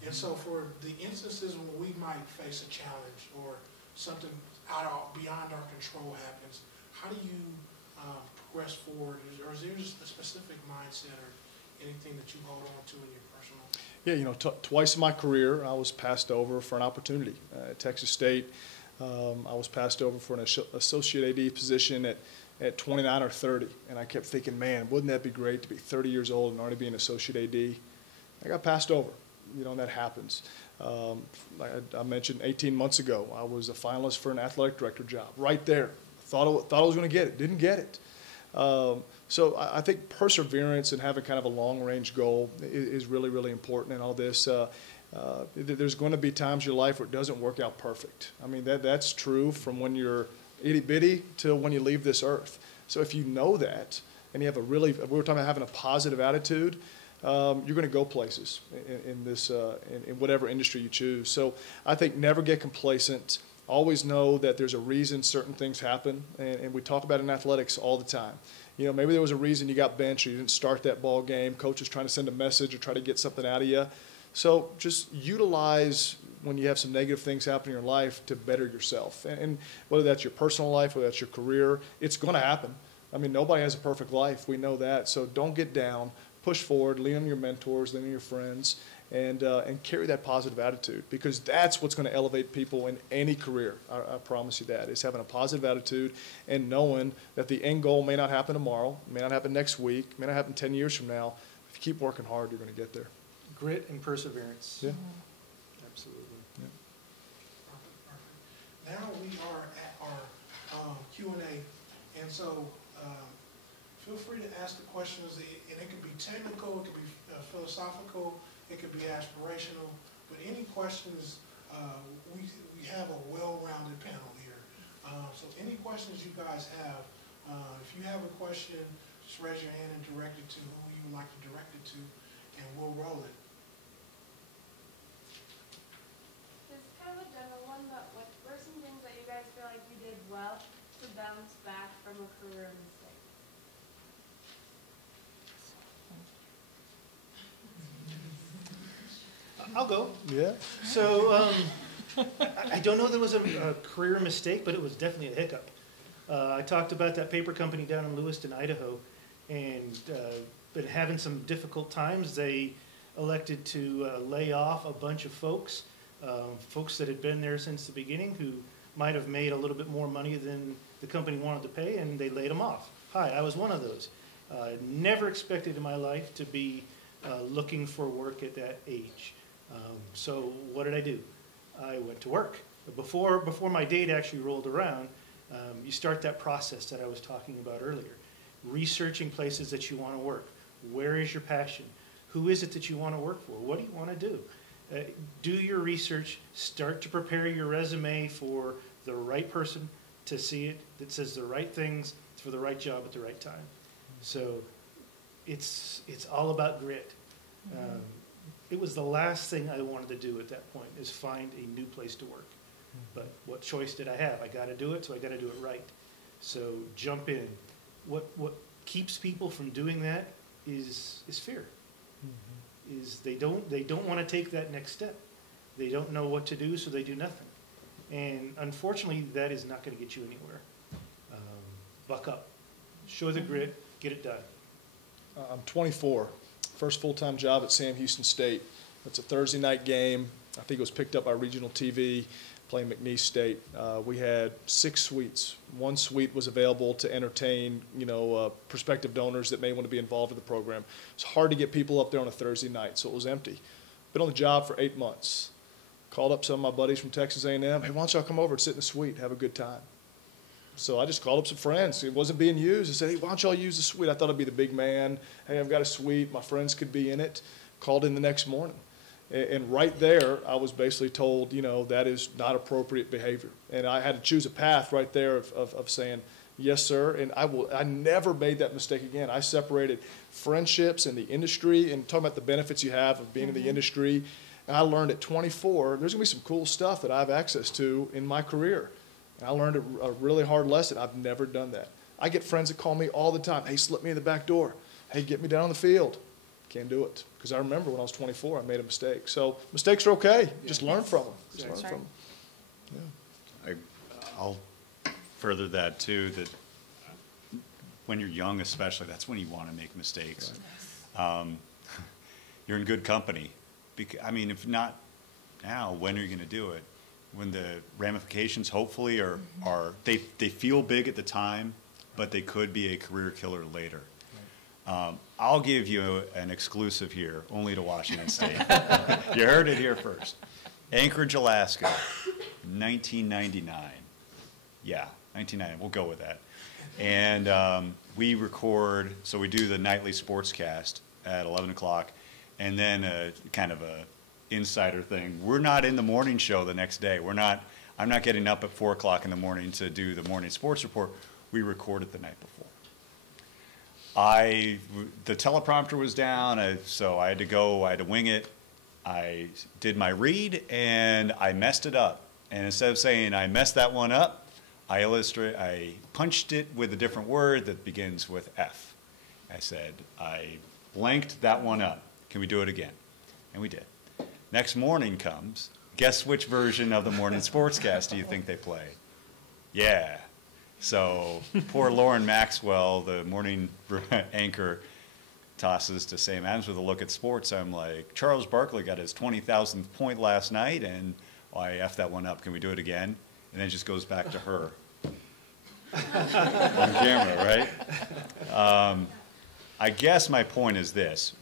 And so for the instances when we might face a challenge or something beyond our control happens, how do you progress forward? Or is there just a specific mindset or anything that you hold on to in your personal? Yeah, twice in my career, I was passed over for an opportunity. At Texas State, I was passed over for an associate AD position at 29 or 30. And I kept thinking, man, wouldn't that be great to be 30 years old and already be an associate AD? I got passed over. And that happens. Like I mentioned 18 months ago, I was a finalist for an athletic director job right there. Thought I was going to get it, didn't get it. So I think perseverance and having kind of a long-range goal is really, really important in all this. There's going to be times in your life where it doesn't work out perfect. I mean, that's true from when you're itty-bitty till when you leave this earth. So if you know that, and you have we were talking about having a positive attitude, you're going to go places in whatever industry you choose. So I think never get complacent. Always know that there's a reason certain things happen, and we talk about it in athletics all the time. You know, maybe there was a reason you got benched or you didn't start that ball game. Coach was trying to send a message or try to get something out of you. So just utilize when you have some negative things happen in your life to better yourself. And whether that's your personal life, whether that's your career, it's going to happen. I mean, nobody has a perfect life. We know that. So don't get down. Push forward. Lean on your mentors. Lean on your friends. And carry that positive attitude, because that's what's going to elevate people in any career. I promise you that, is having a positive attitude and knowing that the end goal may not happen tomorrow, may not happen next week, may not happen 10 years from now. If you keep working hard, you're going to get there. Grit and perseverance. Yeah. Absolutely. Yeah. Perfect. Now we are at our Q&A, and so feel free to ask the questions, and it could be technical, it could be philosophical, it could be aspirational, but any questions, we have a well-rounded panel here. So any questions you guys have, if you have a question, just raise your hand and direct it to who you would like to direct it to, and we'll roll it. It's kind of a general one, but what were some things that you guys feel like you did well to bounce back from a career mistake? I'll go. Yeah. So I don't know that it was a career mistake, but it was definitely a hiccup. I talked about that paper company down in Lewiston, Idaho, and been having some difficult times. They elected to lay off a bunch of folks, folks that had been there since the beginning, who might have made a little bit more money than the company wanted to pay, and they laid them off. Hi, I was one of those. Never expected in my life to be looking for work at that age. So what did I do? I went to work. Before my date actually rolled around, you start that process that I was talking about earlier. Researching places that you want to work. Where is your passion? Who is it that you want to work for? What do you want to do? Do your research. Start to prepare your resume for the right person to see it, that says the right things for the right job at the right time. So it's all about grit. It was the last thing I wanted to do at that point, is find a new place to work. But what choice did I have? I got to do it, so I got to do it right. So jump in. What keeps people from doing that is fear. Is they don't want to take that next step. They don't know what to do, so they do nothing. And unfortunately, that is not going to get you anywhere. Buck up, show the grit, get it done. I'm 24. First full-time job at Sam Houston State. It's a Thursday night game. I think it was picked up by regional TV, playing McNeese State. We had 6 suites. One suite was available to entertain, prospective donors that may want to be involved in the program. It's hard to get people up there on a Thursday night, so it was empty. Been on the job for 8 months. Called up some of my buddies from Texas A&M. Hey, why don't y'all come over and sit in the suite, have a good time? So I just called up some friends. It wasn't being used. I said, hey, why don't y'all use the suite? I thought I'd be the big man. Hey, I've got a suite. My friends could be in it. Called in the next morning. And right there, I was basically told, that is not appropriate behavior. And I had to choose a path right there of saying, yes, sir. And I never made that mistake again. I separated friendships and the industry, and talking about the benefits you have of being in the industry. And I learned at 24, there's going to be some cool stuff that I have access to in my career. And I learned a really hard lesson. I've never done that. I get friends that call me all the time. Hey, slip me in the back door. Hey, get me down on the field. Can't do it. Because I remember when I was 24, I made a mistake. So mistakes are okay. Just learn from them. Just learn from them. Yeah. I'll further that too, that when you're young especially, that's when you want to make mistakes. Right. You're in good company. If not now, when are you going to do it? When the ramifications hopefully are they feel big at the time, but they could be a career killer later. I'll give you an exclusive here, only to Washington State. You heard it here first. Anchorage, Alaska, 1999. Yeah, 1999, we'll go with that. And we record, so we do the nightly sportscast at 11 o'clock, and then kind of a insider thing. We're not in the morning show the next day. I'm not getting up at 4 o'clock in the morning to do the morning sports report. We record it the night before. the teleprompter was down, so I had to go, I had to wing it. I did my read, and I messed it up. And instead of saying I messed that one up, I punched it with a different word that begins with F. I said, I blanked that one up. Can we do it again? And we did. Next morning comes. Guess which version of the morning sportscast do you think they play? Yeah. So poor Lauren Maxwell, the morning anchor, tosses to Sam Adams with a look at sports. I'm like, Charles Barkley got his 20,000th point last night, and I effed that one up. Can we do it again? And then it just goes back to her on camera, right? I guess my point is this.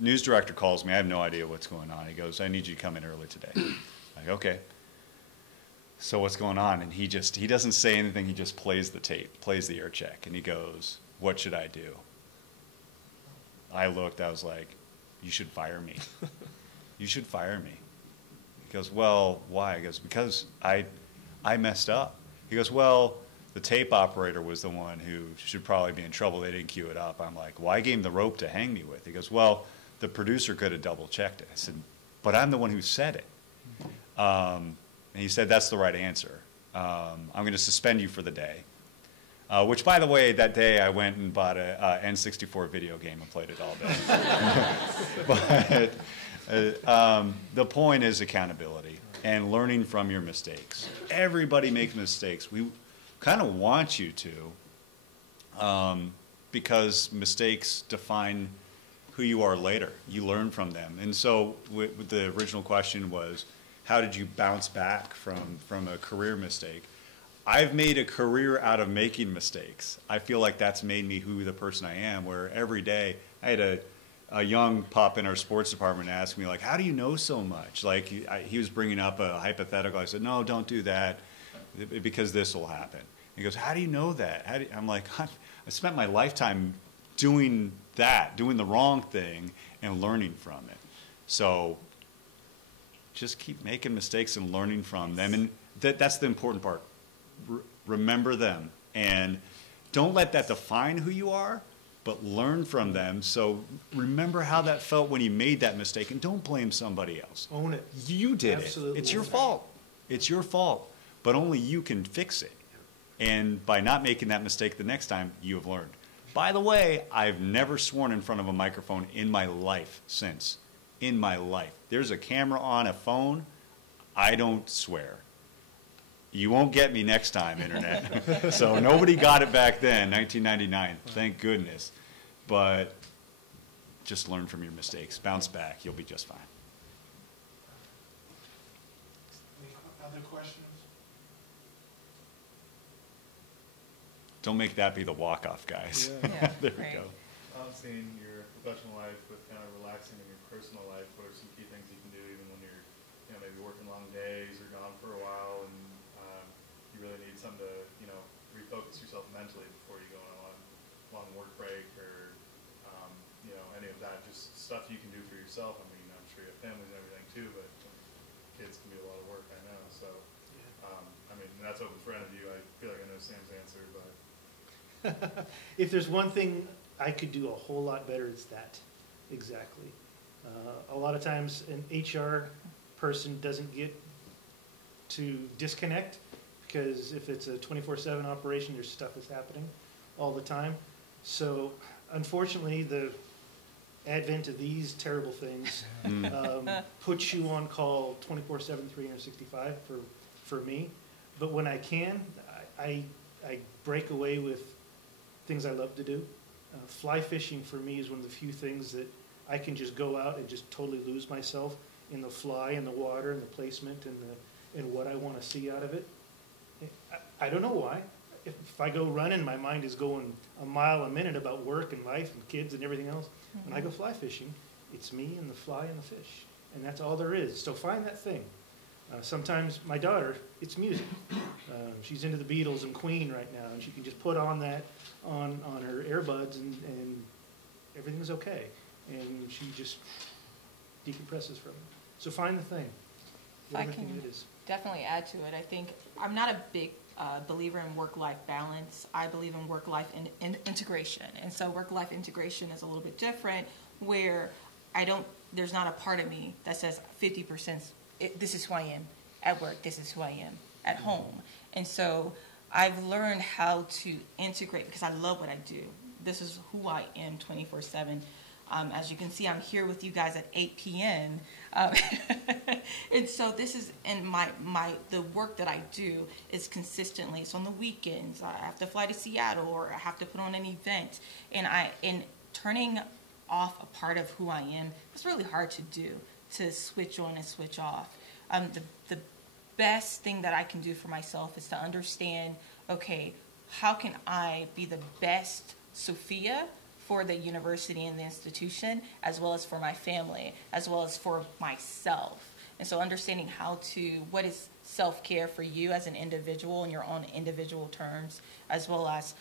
News director calls me. I have no idea what's going on. He goes, I need you to come in early today. I'm like, okay. So what's going on? And he doesn't say anything. He just plays the tape, plays the air check. And he goes, what should I do? I looked. I was like, you should fire me. You should fire me. He goes, well, why? He goes, because I messed up. He goes, well, the tape operator was the one who should probably be in trouble. They didn't cue it up. I'm like, well, I gave him the rope to hang me with. He goes, well, the producer could have double checked it. I said, but I'm the one who said it. And he said, that's the right answer. I'm going to suspend you for the day. Which, by the way, that day I went and bought a N64 video game and played it all day. But the point is accountability and learning from your mistakes. Everybody makes mistakes. We kind of want you to, because mistakes define who you are later. You learn from them. And so the original question was, how did you bounce back from a career mistake? I've made a career out of making mistakes. I feel like that's made me who the person I am, where every day I had a young pup in our sports department ask me, like, how do you know so much? Like, he was bringing up a hypothetical. I said, no, don't do that, because this will happen. He goes, how do you know that? I'm like, I spent my lifetime doing that, doing the wrong thing, and learning from it. So just keep making mistakes and learning from them. And that's the important part. Remember them. And don't let that define who you are, but learn from them. So remember how that felt when you made that mistake, and don't blame somebody else. Own it. You did Absolutely. it. It's your fault. It's your fault. But only you can fix it. And by not making that mistake the next time, you have learned. By the way, I've never sworn in front of a microphone in my life since. In my life. There's a camera on a phone. I don't swear. You won't get me next time, Internet. So nobody got it back then, 1999. Thank goodness. But just learn from your mistakes. Bounce back. You'll be just fine. Any other questions? Don't make that be the walk-off, guys. Yeah, There we right. go. Balancing your professional life with kind of relaxing in your personal life, what are some key things you can do even when you're, maybe working long days or gone for a while, and you really need something to, refocus yourself mentally before you go on a long work break or, any of that, just stuff you can do for yourself. I mean, I'm sure you have families and everything too, but kids can be a lot of work, I know. So, and that's open for any of you. I feel like I know Sam's answer, but. If there's one thing I could do a whole lot better, it's that. Exactly. A lot of times an HR person doesn't get to disconnect, because if it's a 24/7 operation, there's stuff that's happening all the time. So unfortunately, the advent of these terrible things puts you on call 24/7, 365 for me. But when I can, I break away with things I love to do. Fly fishing for me is one of the few things that I can just go out and just totally lose myself in the fly and the water and the placement and what I want to see out of it. I don't know why. If I go running, my mind is going a mile a minute about work and life and kids and everything else. When I go fly fishing, it's me and the fly and the fish, and that's all there is. So find that thing. Sometimes my daughter, it's music. She's into the Beatles and Queen right now, and she can just put on that on her earbuds, and everything's okay. And she just decompresses from it. So find the thing, I whatever can thing it is. definitely add to it. I think I'm not a big a believer in work-life balance. I believe in work-life integration. And so work-life integration is a little bit different, where there's not a part of me that says 50%, this is who I am at work, this is who I am at home. And so I've learned how to integrate, because I love what I do. This is who I am 24/7. As you can see, I'm here with you guys at 8 p.m. And so this is, and the work that I do is consistently. So on the weekends, I have to fly to Seattle, or I have to put on an event. And turning off a part of who I am, it's really hard to do, to switch on and switch off. The best thing that I can do for myself is to understand, okay, how can I be the best Sophia for the university and the institution, as well as for my family, as well as for myself. And so understanding what is self-care for you as an individual in your own individual terms, as well as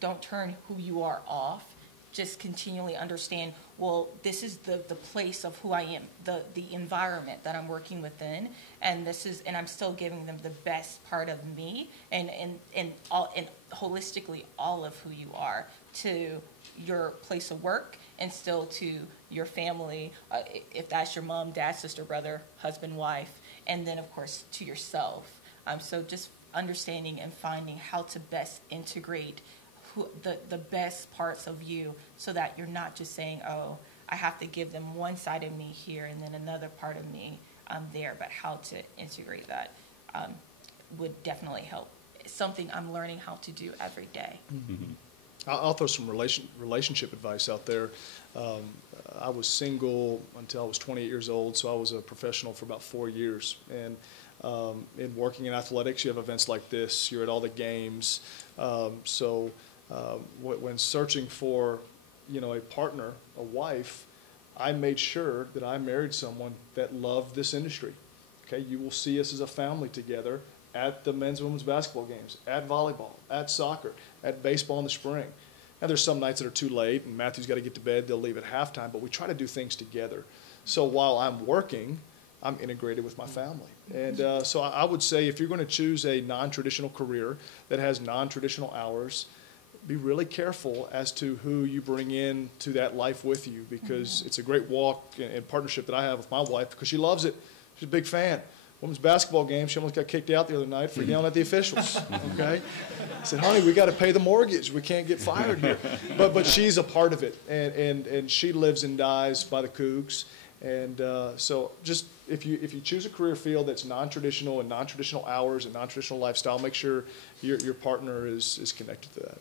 don't turn who you are off. Just continually understand, well, this is the place of who I am, the environment that I'm working within, and I'm still giving them the best part of me, and holistically all of who you are to your place of work, and still to your family, if that's your mom, dad, sister, brother, husband, wife, and then of course to yourself. So just understanding and finding how to best integrate the best parts of you, so that you're not just saying, oh, I have to give them one side of me here and then another part of me there, but how to integrate that would definitely help. It's something I'm learning how to do every day. Mm-hmm. I'll throw some relationship advice out there. I was single until I was 28 years old, so I was a professional for about 4 years. And in working in athletics, you have events like this. You're at all the games. When searching for, a partner, a wife, I made sure that I married someone that loved this industry. Okay, you will see us as a family together at the men's and women's basketball games, at volleyball, at soccer, at baseball in the spring. Now, there's some nights that are too late, and Matthew's got to get to bed. They'll leave at halftime, but we try to do things together. So while I'm working, I'm integrated with my family. And so I would say, if you're going to choose a non-traditional career that has non-traditional hours, be really careful as to who you bring in to that life with you, because it's a great walk and partnership that I have with my wife, because she loves it. She's a big fan. Women's basketball game, she almost got kicked out the other night for yelling at the officials, okay? I said, honey, we got to pay the mortgage. We can't get fired here. But she's a part of it, and she lives and dies by the Cougs. And so just if you choose a career field that's non-traditional and non-traditional hours and non-traditional lifestyle, make sure your partner is connected to that.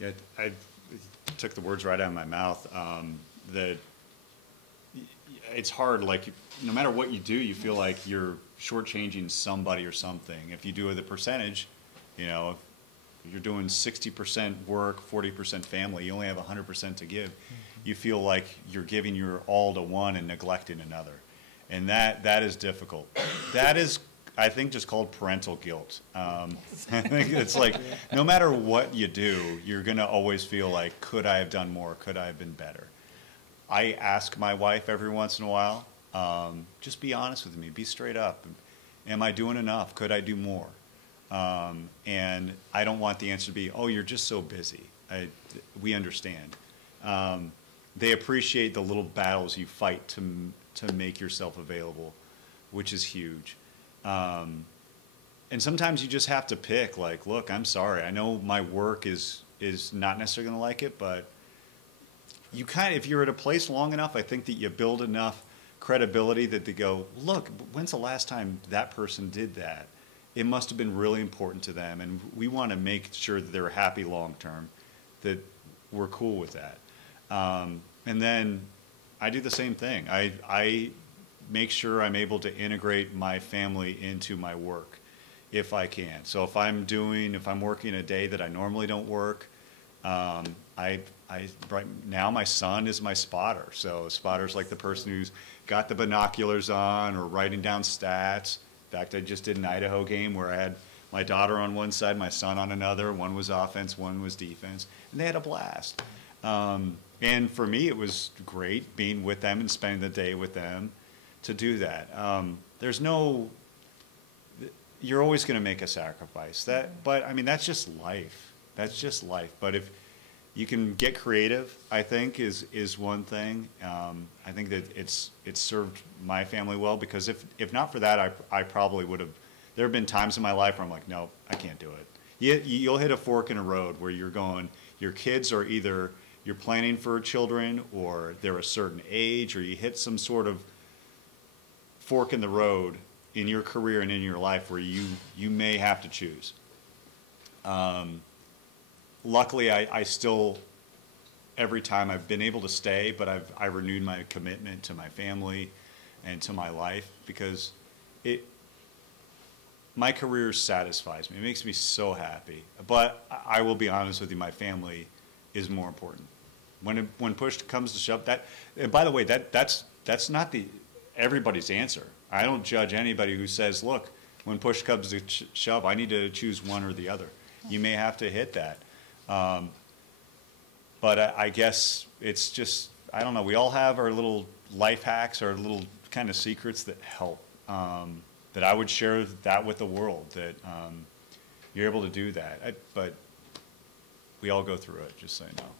Yeah, I took the words right out of my mouth. That it's hard, like, no matter what you do, you feel like you're shortchanging somebody or something. If you do the percentage, if you're doing 60% work, 40% family, you only have 100% to give. You feel like you're giving your all to one and neglecting another. And that is difficult. That is, I think, just called parental guilt. I think it's like, no matter what you do, you're going to always feel like, could I have done more? Could I have been better? I ask my wife every once in a while, just be honest with me, be straight up. Am I doing enough? Could I do more? And I don't want the answer to be, oh, you're just so busy. We understand. They appreciate the little battles you fight to make yourself available, which is huge. And sometimes you just have to pick, like, look, I'm sorry. I know my work is not necessarily going to like it, but you if you're at a place long enough, I think that you build enough credibility that they go, look, when's the last time that person did that? It must have been really important to them, and we want to make sure that they're happy long term, that we're cool with that. And then I do the same thing. I make sure I'm able to integrate my family into my work if I can. So if I'm working a day that I normally don't work, right now my son is my spotter. So a spotter's like the person who's got the binoculars on or writing down stats. In fact, I just did an Idaho game where I had my daughter on one side, my son on another. One was offense, one was defense, and they had a blast. And for me, it was great being with them and spending the day with them to do that. There's no, you're always going to make a sacrifice. But I mean, that's just life. That's just life. But if you can get creative, I think is one thing. I think that it's served my family well, because if not for that, I probably would have. There have been times in my life where I'm like, no, I can't do it. You'll hit a fork in a road where you're going. Your kids are either you're planning for children, or they're a certain age, or you hit some sort of fork in the road in your career and in your life where you may have to choose. Luckily, I still, every time I've been able to stay, but I renewed my commitment to my family and to my life, because my career satisfies me. It makes me so happy. But I will be honest with you, my family is more important. When push comes to shove, and by the way, that's not everybody's answer. I don't judge anybody who says, look, when push comes to shove, I need to choose one or the other. You may have to hit that. But I guess it's just, I don't know, we all have our little life hacks, our little kind of secrets that help, that I would share that with the world, that you're able to do that. But we all go through it, just so you know.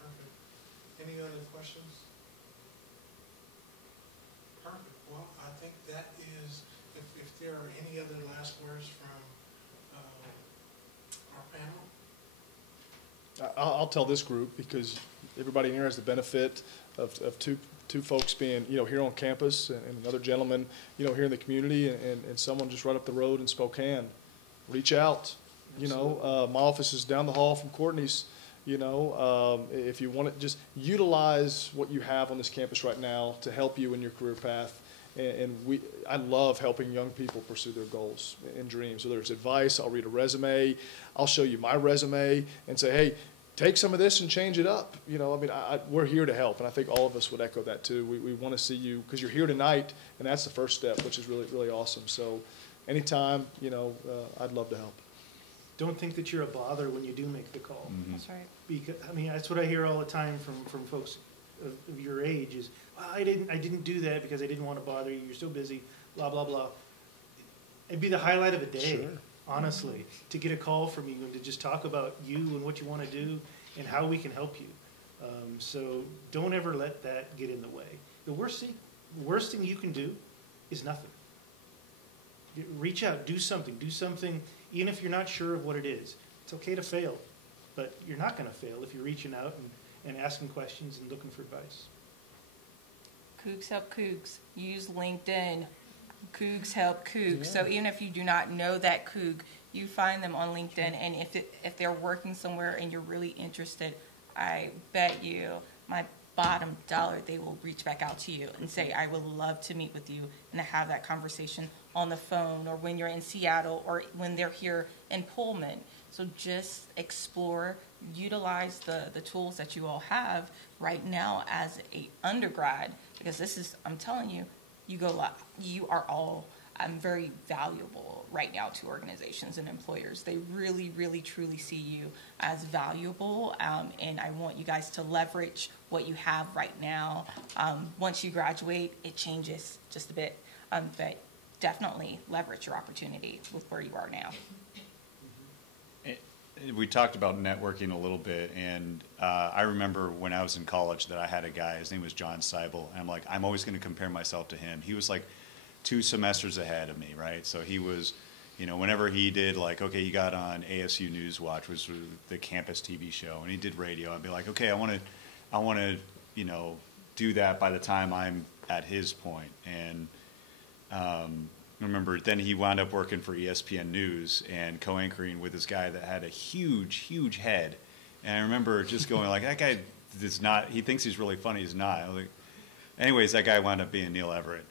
Perfect. Any other questions? Perfect. Well, I think that is, if there are any other last words from our panel? I'll tell this group, because everybody in here has the benefit of two folks being, here on campus, and another gentleman, here in the community, and someone just right up the road in Spokane. Reach out. My office is down the hall from Courtney's. If you want to just utilize what you have on this campus right now to help you in your career path. I love helping young people pursue their goals and dreams. So there's advice. I'll read a resume. I'll show you my resume and say, hey, take some of this and change it up. We're here to help, and I think all of us would echo that too. We want to see you, because you're here tonight, and that's the first step, which is really, really awesome. So anytime, I'd love to help. Don't think that you're a bother when you do make the call. Mm-hmm. That's right. Because that's what I hear all the time from folks of your age is, well, I didn't do that because I didn't want to bother you. You're so busy, blah blah blah. It'd be the highlight of a day, Sure. honestly, to get a call from you and to just talk about you and what you want to do and how we can help you. So don't ever let that get in the way. The worst thing you can do is nothing. Reach out, do something, even if you're not sure of what it is. It's okay to fail, but you're not going to fail if you're reaching out and asking questions and looking for advice. Cougs help Cougs. Use LinkedIn. Cougs help Cougs. So even if you do not know that Coug, you find them on LinkedIn, and if they're working somewhere and you're really interested, I bet you my bottom dollar they will reach back out to you and say, I would love to meet with you and have that conversation on the phone, or when you're in Seattle, or when they're here in Pullman. So just explore, utilize the tools that you all have right now as a undergrad, because this is, I'm telling you, you are all very valuable right now to organizations and employers. They really, really, truly see you as valuable, and I want you guys to leverage what you have right now. Once you graduate, it changes just a bit, but definitely leverage your opportunity with where you are now. We talked about networking a little bit, and I remember when I was in college that I had a guy, his name was John Seibel, and I'm like, I'm always going to compare myself to him. He was like 2 semesters ahead of me, right? So he was, whenever he did, he got on ASU Newswatch, which was the campus TV show, and he did radio. I'd be like, okay, I want to, do that by the time I'm at his point. And remember, then he wound up working for ESPN News and co-anchoring with this guy that had a huge, huge head. And I remember just going like, that guy is not, he thinks he's really funny, he's not. I was like, anyways, that guy wound up being Neil Everett.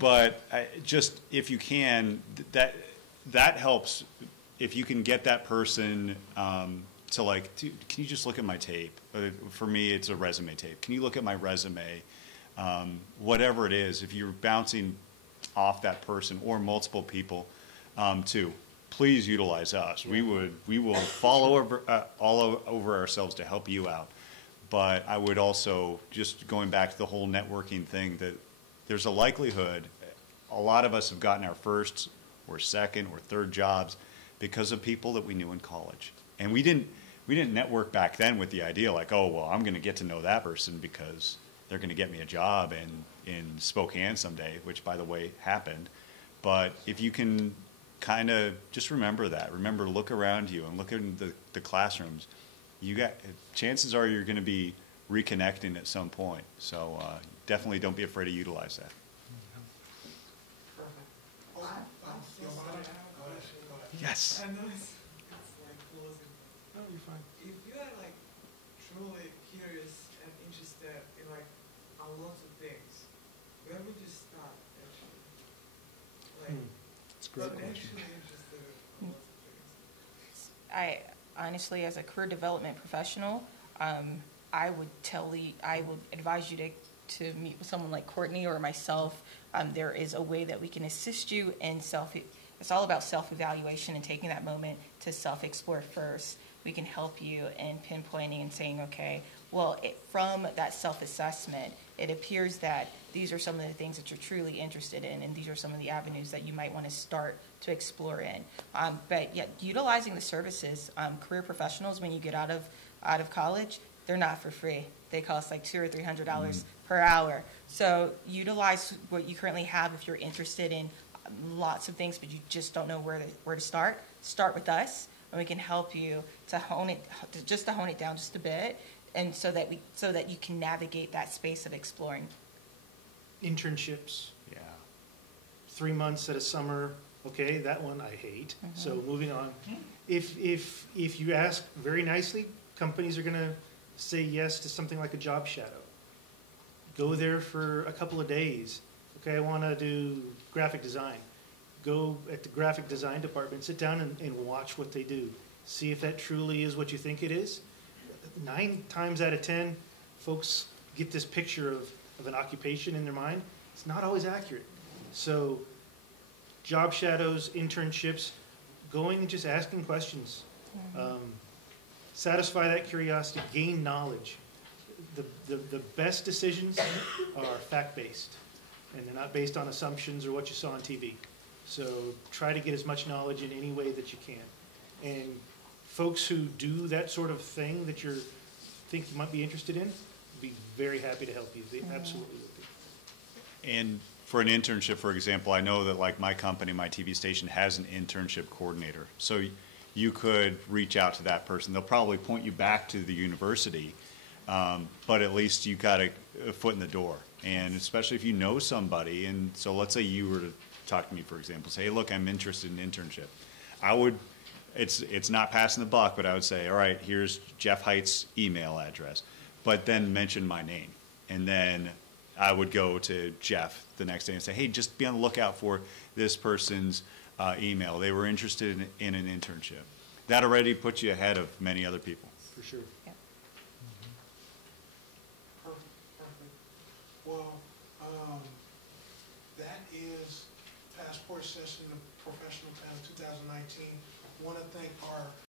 But just, if you can, that helps. If you can get that person to can you just look at my tape? For me, it's a resume tape. Can you look at my resume? Whatever it is, if you're bouncing off that person or multiple people, too, please utilize us. We will fall all over ourselves to help you out. But I would also, just going back to the whole networking thing, that there's a likelihood, a lot of us have gotten our first or second or third jobs because of people that we knew in college. And we didn't network back then with the idea like, oh, well, I'm going to get to know that person because they're going to get me a job in Spokane someday, which, by the way, happened. But if you can kind of just remember that, look around you and look in the classrooms, chances are you're going to be reconnecting at some point. So definitely don't be afraid to utilize that. Yes. I know it's like closing. No, you're fine. If you are like truly curious and interested in like a lot of things, where would you start actually? Like, That's a great I'm question. actually interested in a lot of things. I honestly, as a career development professional, I would advise you to meet with someone like Courtney or myself. There is a way that we can assist you in it's all about self-evaluation and taking that moment to self-explore first. We can help you in pinpointing and saying, okay, well, from that self-assessment, it appears that these are some of the things that you're truly interested in, and these are some of the avenues that you might want to start to explore in. But yet, utilizing the services, career professionals, when you get out of college, they're not for free. They cost like $200 or $300 per hour. So utilize what you currently have if you're interested in lots of things, but you just don't know where to start. Start with us, and we can help you to hone it down just a bit, and so that you can navigate that space of exploring. Internships, Yeah. 3 months at a summer. Okay, that one I hate. So moving on. If you ask very nicely, companies are going to say yes to something like a job shadow. Go there for a couple of days. Okay, I want to do graphic design. Go at the graphic design department, sit down and watch what they do. See if that truly is what you think it is. 9 times out of 10, folks get this picture of an occupation in their mind. It's not always accurate. So job shadows, internships, going and just asking questions. Satisfy that curiosity, gain knowledge. The best decisions are fact-based, and they're not based on assumptions or what you saw on TV. So try to get as much knowledge in any way that you can. And folks who do that sort of thing that you think you might be interested in, be very happy to help you. They absolutely would be. And for an internship, for example, I know that like my company, my TV station has an internship coordinator. So you could reach out to that person. They'll probably point you back to the university, but at least you got a foot in the door. And especially if you know somebody, and so let's say you were to talk to me, for example, say, hey, look, I'm interested in internship. It's not passing the buck, but I would say, all right, here's Jeff Height's email address, but then mention my name. And then I would go to Jeff the next day and say, hey, just be on the lookout for this person's email. They were interested in an internship. That already puts you ahead of many other people. For sure. Perfect. Well, that is Passport Session of Professional Panel 2019. Want to thank our